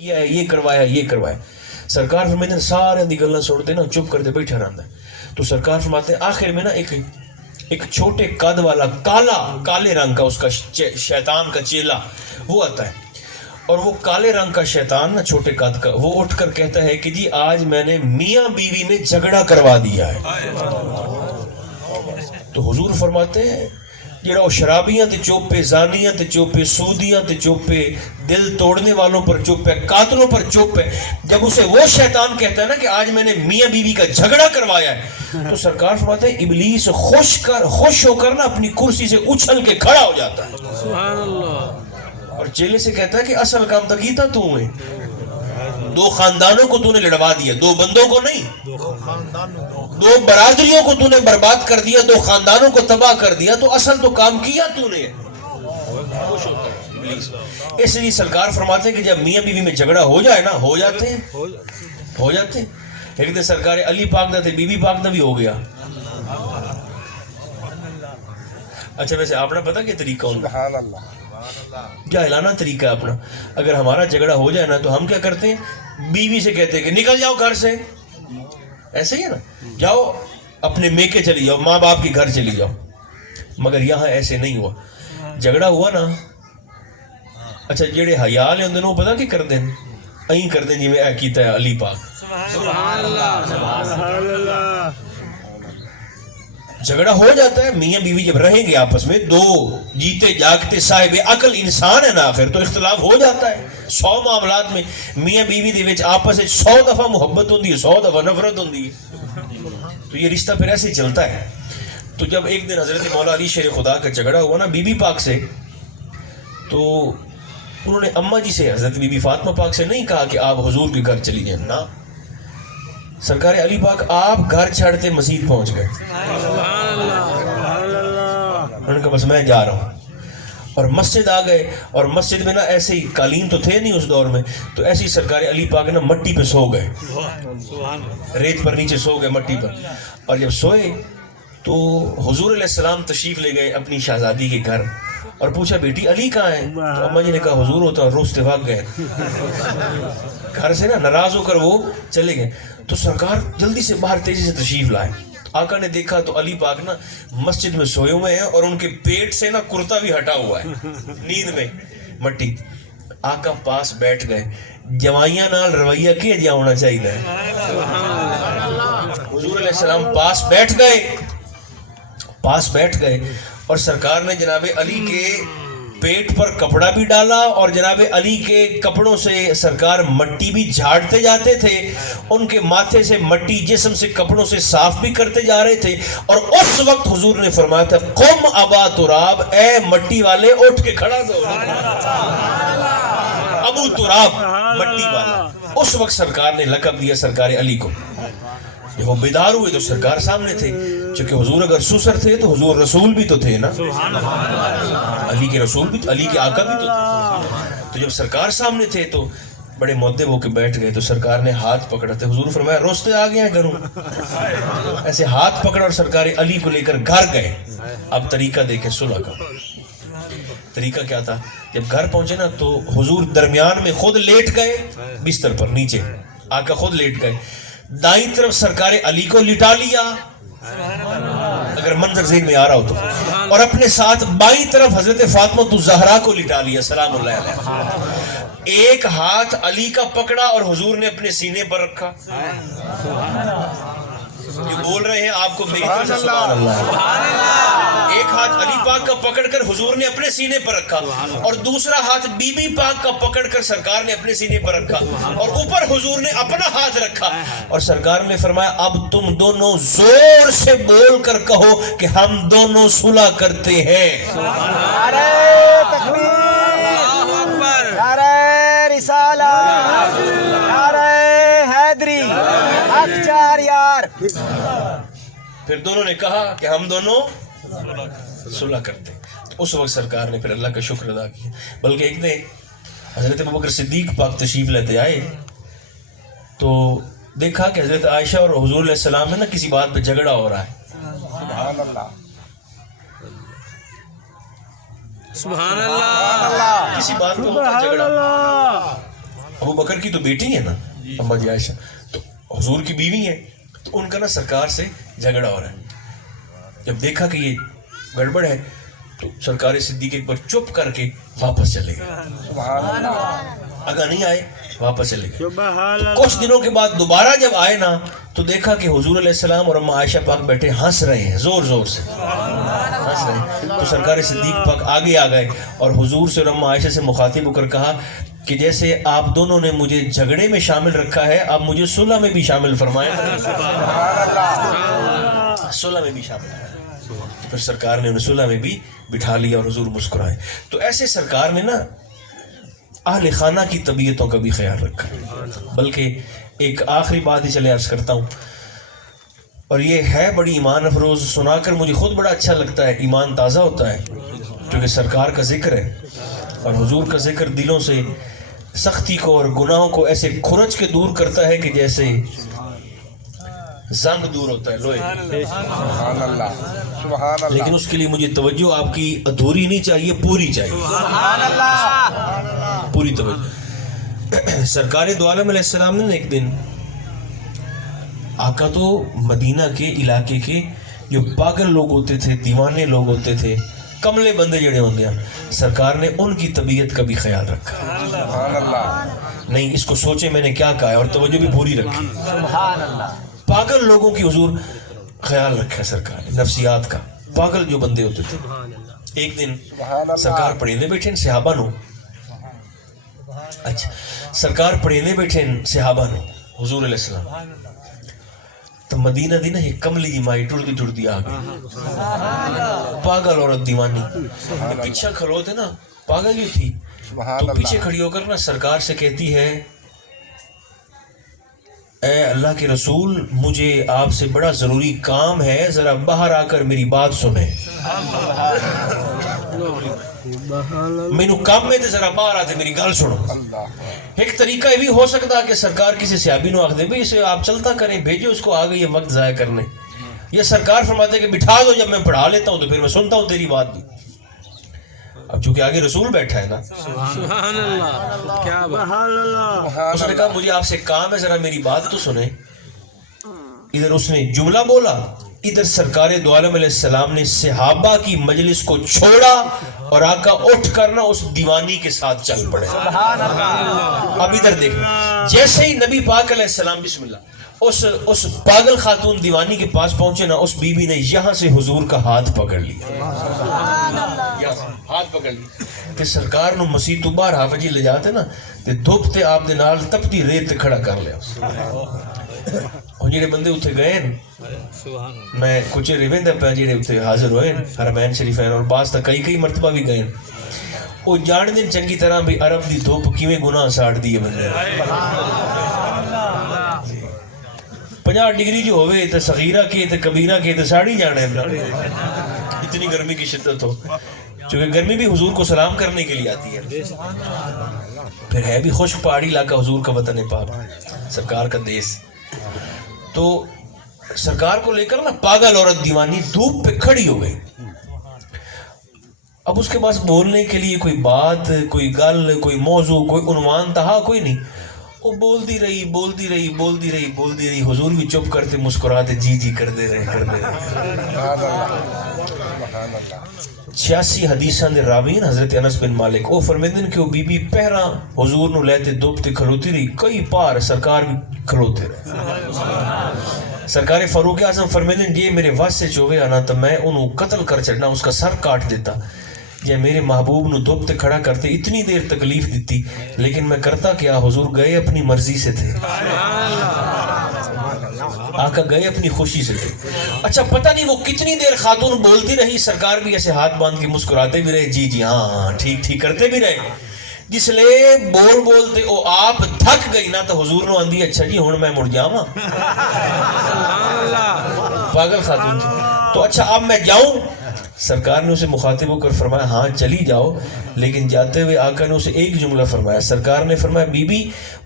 یہ کروایا یہ کروایا. سرکار فرماتے ہیں سارے دی گلاں سوڑتے نا چپ کرتے بیٹھا رہتا ہے. تو سرکار فرماتے ہیں آخر میں نا ایک چھوٹے قد والا کالے رنگ کا اس کا شیطان کا چیلا وہ آتا ہے. اور وہ کالے رنگ کا شیطان نا چھوٹے قد کا وہ اٹھ کر کہتا ہے کہ جی آج میں نے میاں بیوی میں جھگڑا کروا دیا ہے. تو حضور فرماتے ہیں جڑا وہ شرابیاں تے چوپے، زانیاں تے چوپے، سودیاں تے چوپے، دل توڑنے والوں پر چوپ ہے، قاتلوں پر چوپ ہے، جب اسے وہ شیطان کہتا ہے نا کہ آج میں نے میاں بیوی کا جھگڑا کروایا ہے، تو سرکار فرماتے ہیں ابلیس خوش ہو کر نا اپنی کرسی سے اچھل کے کھڑا ہو جاتا ہے. سبحان اللہ. اور چیلے سے کہتا ہے کہ اصل کام تو کیتا تو ہے، دو خاندانوں کو تو نے لڑوا دیا، دو بندوں کو نہیں، دو برادریوں کو تو نے برباد کر دیا، دو خاندانوں کو تباہ کر دیا، تو اصل تو کام کیا تو نے. خوش ہوتا ہے ابلیس. اس لیے سرکار فرماتے ہیں کہ جب میاں بیوی میں جھگڑا ہو جائے نا ہو جاتے ہیں. ایک دن سرکار علی پاک دا تے بی بی پاک دا بھی ہو گیا. اچھا ویسے آپ نے پتا کہ طریقہ ہوگا کیا اعلانہ طریقہ ہے اپنا. اگر ہمارا جھگڑا ہو جائے نا تو ہم کیا کرتے ہیں، بیوی سے کہتے ہیں کہ نکل جاؤ گھر سے. ایسے ہی ہے نا، جاؤ اپنے میکے چلی جاؤ، ماں باپ کے گھر چلی جاؤ. مگر یہاں ایسے نہیں ہوا. جھگڑا ہوا نا، اچھا جڑے حیا لے ہوندے نے وہ پتہ کی کردے ہیں، این کردے ہیں جویں اے کیتا ہے علی پاک. سبحان اللہ. جھگڑا ہو جاتا ہے، میاں بیوی جب رہیں گے آپس میں، دو جیتے جاگتے صاحب عقل انسان ہے نا آخر، تو اختلاف ہو جاتا ہے. 100 معاملات میں میاں بیوی دے وچ آپس میں 100 دفعہ محبت ہوندی ہے، 100 دفعہ نفرت ہوندی ہے. تو یہ رشتہ پھر ایسے چلتا ہے. تو جب ایک دن حضرت مولا علی شیر خدا کا جھگڑا ہوا نا بی بی پاک سے، تو انہوں نے اماں جی سے، حضرت بی بی فاطمہ پاک سے نہیں کہا کہ آپ حضور کے گھر چلی جائیں، نہ، سرکار علی پاک آپ گھر چھاڑتے مسجد پہنچ گئے. انہوں نے کہا بس میں جا رہا ہوں. اور مسجد آ گئے، اور مسجد میں نا ایسے ہی قالین تو تھے نہیں اس دور میں، تو ایسے ہی سرکار علی پاک نا مٹی پہ سو گئے، ریت پر نیچے سو گئے مٹی پر. اور جب سوئے تو حضور علیہ السلام تشریف لے گئے اپنی شہزادی کے گھر اور پوچھا بیٹی علی کہاں ہے؟ تو اماں جی نے کہا حضور ہوتا روستے بھاگ گئے. گھر سے نا ناراض ہو کر وہ چلے گئے. تو سرکار جلدی سے باہر تیزی سے تشریف لائے. آقا نے دیکھا تو علی پاک نا مسجد میں سوئے ہوئے ہیں اور ان کے پیٹ سے نا کرتا بھی ہٹا ہوا ہے نیند میں مٹی. آقا پاس بیٹھ گئے. جوائیاں نال رویہ کیا جا ہونا چاہیے. حضور علیہ السلام پاس بیٹھ گئے اور سرکار نے جناب علی کے پیٹ پر کپڑا بھی ڈالا اور جناب علی کے کپڑوں سے سرکار مٹی بھی جھاڑتے جاتے تھے، ان کے ماتھے سے مٹی جسم سے کپڑوں سے صاف بھی کرتے جا رہے تھے. اور اس وقت حضور نے فرمایا تھا قم ابا تراب، اے مٹی والے اٹھ کے کھڑا دو. ابو تراب مٹی والا. اس وقت سرکار نے لقب دیا سرکار علی کو. جب وہ بیدار ہوئے تو سرکار سامنے تھے، چونکہ حضور اگر سسر تھے تو حضور رسول بھی تو تھے نا، علی کے رسول بھی، علی کے آقا بھی تو تھے. تو جب سرکار سامنے تھے تو بڑے مؤدب ہو کے بیٹھ گئے. تو سرکار نے ہاتھ پکڑا تھے. حضور فرمایا روستے آ گئے ہیں گھروں. ایسے ہاتھ پکڑا اور سرکار علی کو لے کر گھر گئے. اب طریقہ دیکھیں صلح کا. طریقہ کیا تھا، جب گھر پہنچے نا تو حضور درمیان میں خود لیٹ گئے بستر پر نیچے، آقا خود لیٹ گئے. دائیں طرف سرکار علی کو لٹا لیا اگر منظر ذہن میں آ رہا ہو تو، اور اپنے ساتھ بائیں طرف حضرت فاطمہ الزہرا کو لٹا لیا سلام اللہ علیہ. ایک ہاتھ علی کا پکڑا اور حضور نے اپنے سینے پر رکھا. جو بول رہے ہیں آپ کو میری طرف سے سبحان اللہ. ایک ہاتھ علی پاک کا پکڑ کر حضور نے اپنے سینے پر رکھا اور دوسرا ہاتھ بی بی پاک کا پکڑ کر سرکار نے اپنے سینے پر رکھا اور اوپر حضور نے اپنا ہاتھ رکھا. اور سرکار نے فرمایا اب تم دونوں زور سے بول کر کہو کہ ہم دونوں صلح کرتے ہیں. نعرہ تکبیر، نعرہ رسالت، نعرہ حیدری، حق چار یار. پھر دونوں نے کہا کہ ہم دونوں صلح کرتے ہیں. تو اس وقت سرکار نے پھر اللہ کا شکر ادا کیا. بلکہ ایک دن حضرت ابوبکر صدیق پاک تشریف لیتے آئے تو دیکھا کہ حضرت عائشہ اور حضور علیہ السلام میں نا کسی بات پہ جھگڑا ہو رہا ہے. سبحان اللہ. کسی بات پہ ہوتا ہے جھگڑا. ابو بکر کی تو بیٹی ہے نا اما جی عائشہ, تو حضور کی بیوی ہے, تو ان کا نا سرکار سے جھگڑا ہو رہا ہے. جب دیکھا کہ یہ گڑبڑ ہے تو سرکار صدیق ایک بار چپ کر کے واپس چلے گئے, اگر نہیں آئے واپس چلے گئے. کچھ دنوں کے بعد دوبارہ جب آئے نا تو دیکھا کہ حضور علیہ السلام اور اما عائشہ پاک بیٹھے ہنس رہے ہیں, زور زور سے ہنس رہے ہیں. تو سرکار صدیق پاک آگے آ گئے اور حضور سے اور اما عائشہ سے مخاطب ہو کر کہا کہ جیسے آپ دونوں نے مجھے جھگڑے میں شامل رکھا ہے, آپ مجھے صلح میں بھی شامل فرمائیں, صلح میں بھی شامل. پھر سرکار نے انہیں صلح میں بھی بٹھا لیا اور حضور مسکرائے. تو ایسے سرکار نے نا اہل خانہ کی طبیعتوں کا بھی خیال رکھا. بلکہ ایک آخری بات ہی چلے عرض کرتا ہوں, اور یہ ہے بڑی ایمان افروز, سنا کر مجھے خود بڑا اچھا لگتا ہے, ایمان تازہ ہوتا ہے, کیونکہ سرکار کا ذکر ہے اور حضور کا ذکر دلوں سے سختی کو اور گناہوں کو ایسے کھرچ کے دور کرتا ہے کہ جیسے زنگ دور ہوتا ہے لوہے. سبحان اللہ, سبحان اللہ, لیکن اس کے لیے مجھے توجہ آپ کی ادھوری نہیں چاہیے, پوری چاہیے, سبحان اللہ, پوری توجہ. سرکار دو عالم علیہ السلام نے ایک دن, آقا تو مدینہ کے علاقے کے جو پاگل لوگ ہوتے تھے, دیوانے لوگ ہوتے تھے, کملے بندے جڑے ہوتے ہیں, سرکار نے ان کی طبیعت کا بھی خیال رکھا. سبحان اللہ, نہیں اس کو سوچے میں نے کیا کہا ہے, اور توجہ بھی پوری رکھی. سبحان اللہ, پاگل لوگوں کی حضور خیال رکھا سرکار نے, نفسیات کا. پاگل جو بندے ہوتے تھے, ایک دن سرکار پڑھینے بیٹھے صحابہ نو, اچھا سرکار پڑھینے بیٹھے صحابہ نو حضور علیہ السلام, تو مدینہ دی نا ایک کملی دی مائی ٹرتی آ گئی, پاگل عورت دیوانی, پیچھے کھلوتے نا, پاگل ہی تھی, تو پیچھے کھڑی ہو کر نا سرکار سے کہتی ہے, اے اللہ کے رسول مجھے آپ سے بڑا ضروری کام ہے, ذرا باہر آ کر میری بات سنیں. مینو کام میں تے ذرا باہر آتے میری گل سنو. ایک طریقہ یہ بھی ہو سکتا کہ سرکار کسی صحابی نو آخ دے بھئی اسے آپ چلتا کریں, بھیجو اس کو, آگے یہ وقت ضائع کرنے. یہ سرکار فرماتے کہ بٹھا دو, جب میں پڑھا لیتا ہوں تو پھر میں سنتا ہوں تیری بات بھی. اب چونکہ آگے رسول بیٹھا ہے نا, سبحان اللہ, کیا بات, اس نے کہا مجھے آپ سے کام ہے, ذرا میری بات تو سنیں. ادھر اس نے جملہ بولا, ادھر سرکار دو عالم علیہ السلام نے صحابہ کی مجلس کو چھوڑا اور آقا اٹھ کر نا اس دیوانی کے ساتھ چل پڑے. اب ادھر دیکھیں, جیسے ہی نبی پاک علیہ السلام بسم اللہ اس پاگل خاتون دیوانی کے پاس پہنچے نا, اس بی بی نے یہاں سے حضور کا ہاتھ پکڑ لیا, ہاتھ پکڑ لی. تے سرکار نو مسیح تو باہر حافظ جی لے جاتے نا, تے دھوپ تے آپ دے نال تپتی ریت تے کھڑا کر لیا. اور جڑے بندے اتنے گئے, میں کچھ ریویندہ پہ جڑے اتنے حاضر ہوئے حرمین شریفین, اور بعض تا کئی مرتبہ بھی گئے, وہ جان دن چنگی طرح بھی عرب دی دھوپ کیویں گناہ ساڑ دیے بندے. 50 ڈگری جو ہوئے تے صغیرہ کے تے کبیرہ کے تے ساڑی جانے, اتنی گرمی کی شدت ہو. چونکہ گرمی بھی حضور کو سلام کرنے کے لیے آتی ہے, پھر ہے بھی خشک پہاڑی علاقہ, حضور کا وطن پاک, سرکار کا دیس. تو سرکار کو لے کر نا پاگل عورت دیوانی دھوپ پہ کھڑی ہو گئی. اب اس کے پاس بولنے کے لیے کوئی بات, کوئی گل, کوئی موضوع, کوئی عنوان تہا کوئی نہیں. وہ بولتی رہی, حضور بھی چپ کرتے مسکراتے, جی کرتے رہے. 86 حدیثاں دے راوین حضرت انس بن مالک وہ فرمیندن کہ وہ بی بی پہرا حضور نو لیتے دوبتے کھلوتی رہی, کئی پار سرکار بھی کھلوتے رہے. سرکار فاروق اعظم فرمیندن جی میرے واسطے چوہے آنا تو میں انہوں قتل کر چڑھنا, اس کا سر کاٹ دیتا. یہ میرے محبوب نو دوبتے کھڑا کرتے, اتنی دیر تکلیف دیتی, لیکن میں کرتا کیا, حضور گئے اپنی مرضی سے تھے, آقا گئے اپنی خوشی سے تھے. اچھا پتہ نہیں وہ کتنی دیر خاتون بولتی رہی, سرکار بھی ایسے ہاتھ باندھ کے مسکراتے بھی رہے, جی ہاں ٹھیک کرتے بھی رہے. جس لئے بولتے او آپ تھک گئی نا, تو حضور نو آندھی اچھا جی ہون میں مڑ جاواں, پاگل خاتون تھی. تو اچھا اب میں جاؤں, سرکار نے اسے مخاطب ہو کر فرمایا ہاں چلی جاؤ, لیکن جاتے ہوئے آقا نے اسے ایک جملہ فرمایا. سرکار نے فرمایا بی بی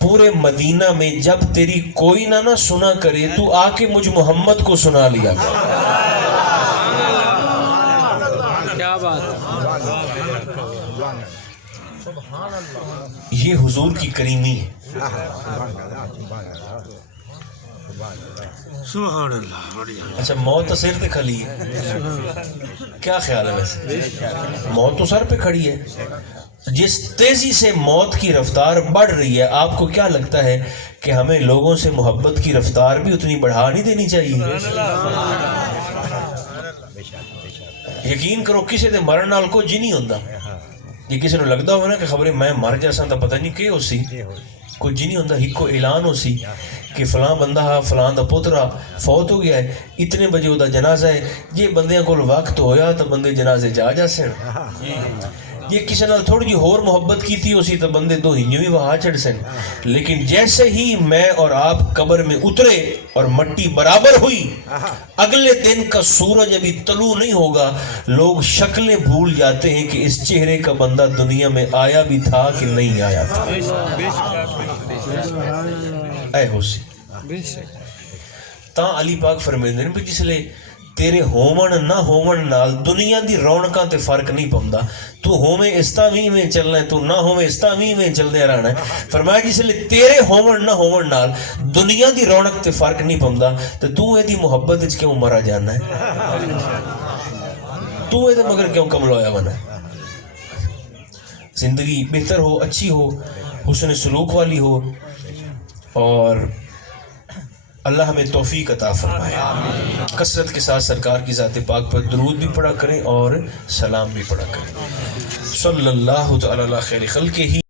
پورے مدینہ میں جب تیری کوئی نہ سنا کرے تو آ کے مجھ محمد کو سنا لیا کر. کیا بات, یہ حضور کی کریمی ہے. سبحان اللہ. اچھا موت تو سر پہ کھڑی ہے, کیا خیال ہے ویسے؟ موت تو سر پہ کھڑی ہے. جس تیزی سے موت کی رفتار بڑھ رہی ہے, آپ کو کیا لگتا ہے کہ ہمیں لوگوں سے محبت کی رفتار بھی اتنی بڑھا نہیں دینی چاہیے؟ یقین کرو کسی دے مرن نال کو جی نہیں ہوندا. یہ کسی نے لگتا ہوگا نا کہ خبریں میں مر جیسا تو پتہ نہیں کہ ہو سی, کوئی جی نہیں ہوندا. ایک کو اعلان ہو سی کہ فلاں بندہ فلاں دا پوترا فوت ہو گیا ہے, اتنے بجے وہ دا جنازہ ہے. یہ بندیاں کول وقت ہویا تو بندے جنازے جا سن. یہ کسی نال تھوڑی جی ہور محبت کیتی ہو سی تو بندے دو ہنجو بھی وہاں چڑھ سن. لیکن جیسے ہی میں اور آپ قبر میں اترے اور مٹی برابر ہوئی, اگلے دن کا سورج ابھی طلوع نہیں ہوگا, لوگ شکلیں بھول جاتے ہیں کہ اس چہرے کا بندہ دنیا میں آیا بھی تھا کہ نہیں آیا تھا. اے ہو سی تاں علی پاک فرمیندے نے بھی جس لے تیرے ہومن نہ ہومن نال دنیا دی رونقاں تے فرق نہیں پوندا. تو ہوویں استاویں میں چلنا ہے, تو نہ ہوویں استاویں میں چلدے رہنا ہے. فرمایا جس لے تیرے ہومن نہ ہومن نال دنیا دی رونق تے فرق نہیں پوندا, تے تو اے دی محبت وچ کیوں مرا جانا ہے؟ تو اے دے مگر کیوں کملویا بنا ہے؟ زندگی بہتر ہو, اچھی ہو, حسن سلوک والی ہو, اور اللہ ہمیں توفیق عطا فرمائے. کثرت کے ساتھ سرکار کی ذات پاک پر درود بھی پڑھا کریں اور سلام بھی پڑھا کریں. صلی اللہ تعالی علی خیر خلقہ.